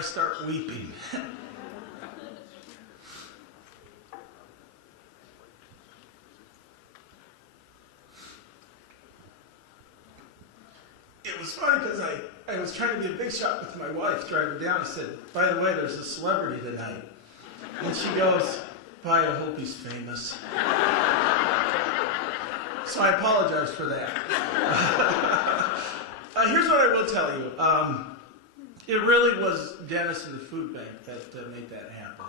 I start weeping. It was funny because I was trying to be a big shot with my wife, driving down. I said, by the way, there's a celebrity tonight. And she goes, "Bye, I hope he's famous." So I apologize for that. Here's what I will tell you. It really was Dennis and the food bank that made that happen.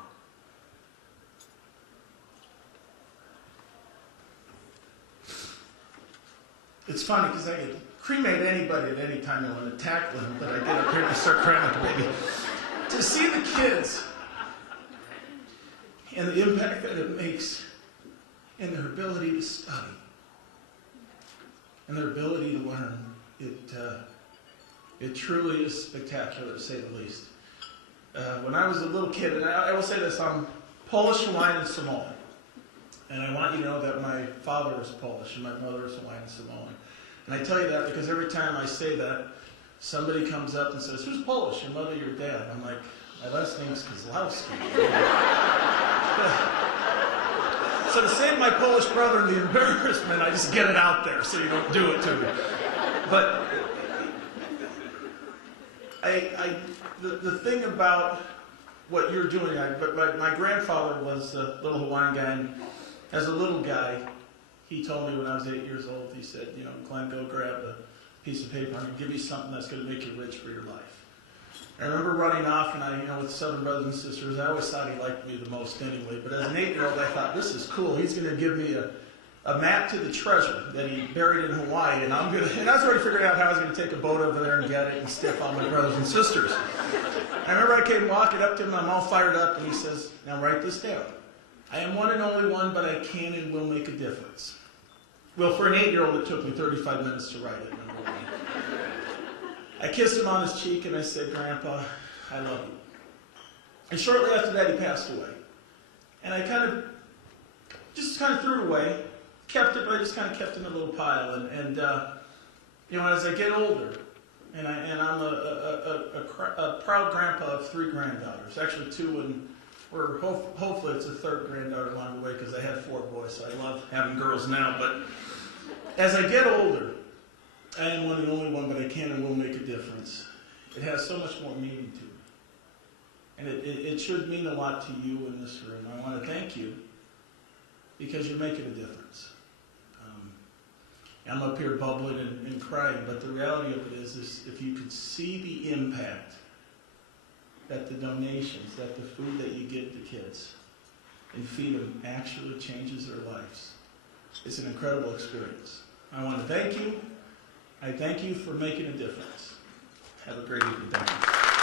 It's funny because I could cremate anybody at any time I want to tackle him, but I get up here to start crying like a baby. To see the kids and the impact that it makes in their ability to study and their ability to learn, it truly is spectacular, to say the least. When I was a little kid, and I will say this, I'm Polish, Hawaiian, and Samoan. And I want you to know that my father is Polish and my mother is Hawaiian and Samoan. And I tell you that because every time I say that, somebody comes up and says, "Who's Polish? Your mother, your dad?" I'm like, "My last name's Kozlowski." So to save my Polish brother the embarrassment, I just get it out there so you don't do it to me. But the thing about what you're doing, my grandfather was a little Hawaiian guy, and as a little guy, he told me when I was 8 years old, he said, "Glenn, go grab a piece of paper. I'm going to give you something that's going to make you rich for your life." I remember running off, and with 7 brothers and sisters, I always thought he liked me the most anyway. But as an 8-year-old, I thought, this is cool. He's going to give me a map to the treasure that he buried in Hawaii, and I was already figuring out how I was going to take a boat over there and get it and stiff all my brothers and sisters. I remember I came walking up to him, I'm all fired up, and he says, "Now write this down. I am one and only one, but I can and will make a difference." Well, for an 8-year-old, it took me 35 minutes to write it. I kissed him on his cheek and I said, "Grandpa, I love you." And shortly after that, he passed away. And I kind of threw it away, kept it, but I just kind of kept it in a little pile. And as I get older, and I'm a proud grandpa of 3 granddaughters, actually 2, and hopefully it's a 3rd granddaughter along the way because I had 4 boys, so I love having girls now. But as I get older, I am one and only one, but I can and will make a difference. It has so much more meaning to me. And it should mean a lot to you in this room. I want to thank you because you're making a difference. I'm up here bubbling and crying, but the reality of it is if you could see the impact that the donations, that the food that you give to kids and feed them actually changes their lives, it's an incredible experience. I want to thank you. I thank you for making a difference. Have a great evening. Thank you.